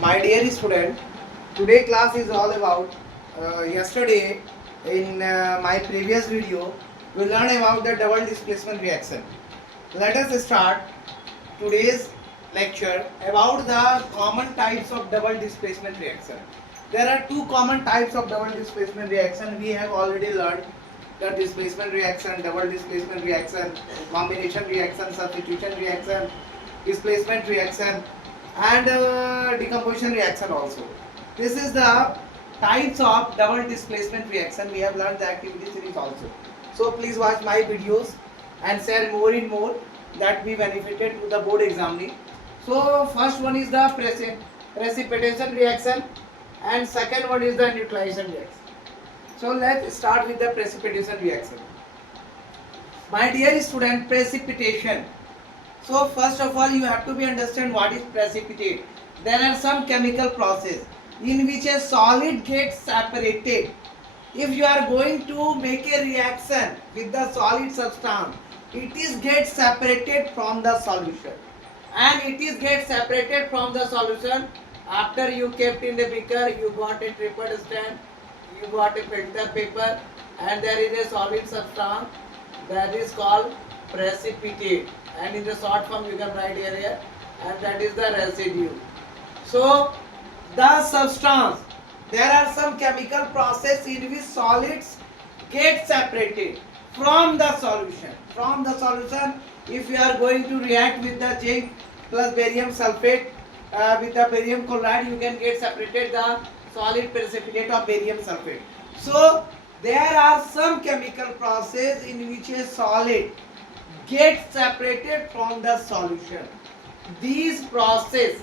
My dear student, today class is all about yesterday in my previous video we learned about the double displacement reaction. Let us start today's lecture about the common types of double displacement reaction. There are two common types of double displacement reaction. We have already learned the displacement reaction, double displacement reaction, combination reaction, substitution reaction, displacement reaction, and decomposition reaction also. This is the types of double displacement reaction. We have learned the activity series also. So please watch my videos and share more and more that we benefited to the board examining. So first one is the precipitation reaction and second one is the neutralization reaction. So let's start with the precipitation reaction. My dear student, precipitation. So first of all you have to be understand what is precipitate. There are some chemical process in which a solid gets separated. If you are going to make a reaction with the solid substance, it is get separated from the solution, and it is get separated from the solution after you kept in the beaker. You got a triple stand, you got a filter paper, and there is a solid substance that is called precipitate, and in the short form you can write here, and that is the residue. So the substance, there are some chemical process in which solids get separated from the solution. From the solution, if you are going to react with the zinc plus barium sulfate with the barium chloride, you can get separated the solid precipitate of barium sulfate. So there are some chemical process in which a solid gets separated from the solution. These process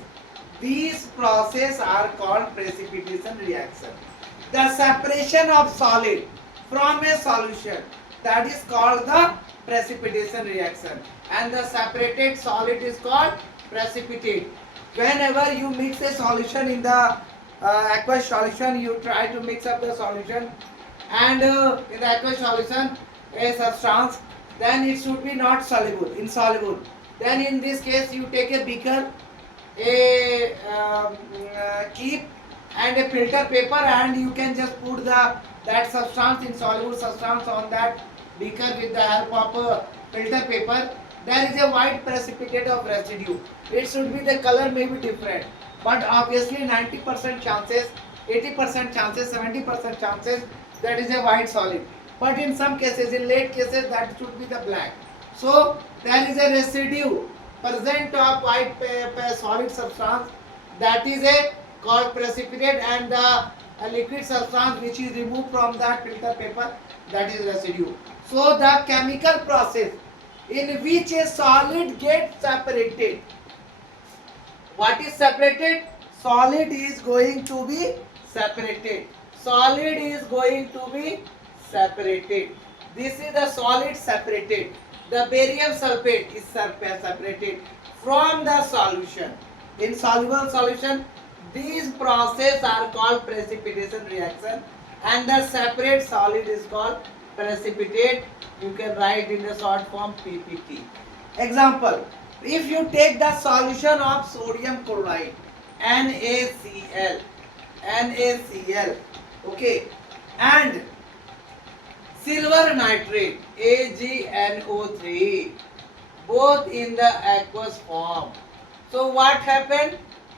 are called precipitation reaction. The separation of solid from a solution, that is called the precipitation reaction, and the separated solid is called precipitate. Whenever you mix a solution in the aqueous solution, you try to mix up the solution, and in the aqueous solution a substance, then it should be not soluble, insoluble. Then in this case you take a beaker, a keep and a filter paper, and you can just put that substance, insoluble substance, on that beaker with the help of filter paper. There is a white precipitate of residue. It should be, the color may be different, but obviously 90% chances, 80% chances, 70% chances that is a white solid. But in some cases, in late cases, that should be the black. So there is a residue present of white solid substance, that is a called precipitate, and the liquid substance which is removed from that filter paper, that is residue. So the chemical process in which a solid gets separated, what is separated? Solid is going to be separated. Solid is going to be separated. This is the solid separated. The barium sulfate is separated from the solution. In soluble solution, these processes are called precipitation reaction, and the separate solid is called precipitate. You can write in the short form PPT. Example, if you take the solution of sodium chloride, NaCl, okay, and silver nitrate, AgNO3, both in the aqueous form. So what happened?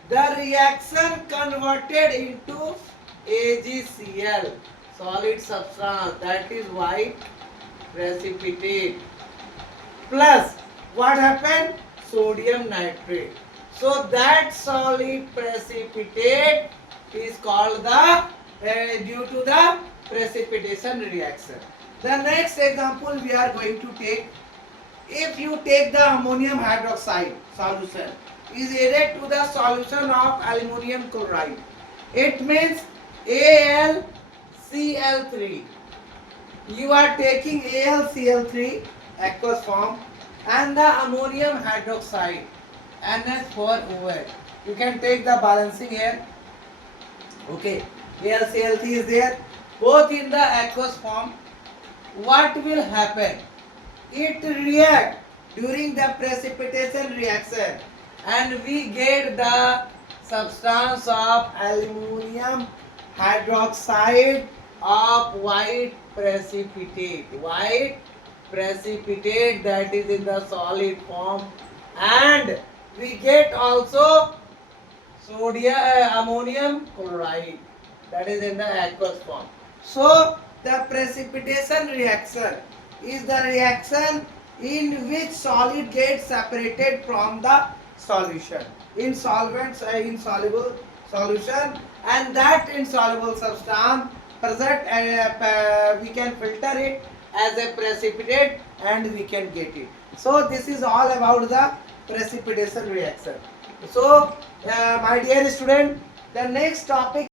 The reaction converted into AgCl, solid substance, that is white precipitate, plus what happened? Sodium nitrate. So that solid precipitate is called the due to the precipitation reaction. The next example we are going to take, if you take the ammonium hydroxide solution is added to the solution of aluminum chloride, it means AlCl3. You are taking AlCl3 aqueous form and the ammonium hydroxide NH4OH. You can take the balancing here. Okay, AlCl3 is there, both in the aqueous form. What will happen? It react during the precipitation reaction, and we get the substance of aluminum hydroxide of white precipitate. White precipitate, that is in the solid form, and we get also ammonium chloride, that is in the aqueous form. So the precipitation reaction is the reaction in which solid gets separated from the solution in solvents, insoluble solution, and that insoluble substance present, we can filter it as a precipitate and we can get it. So this is all about the precipitation reaction. So my dear student, the next topic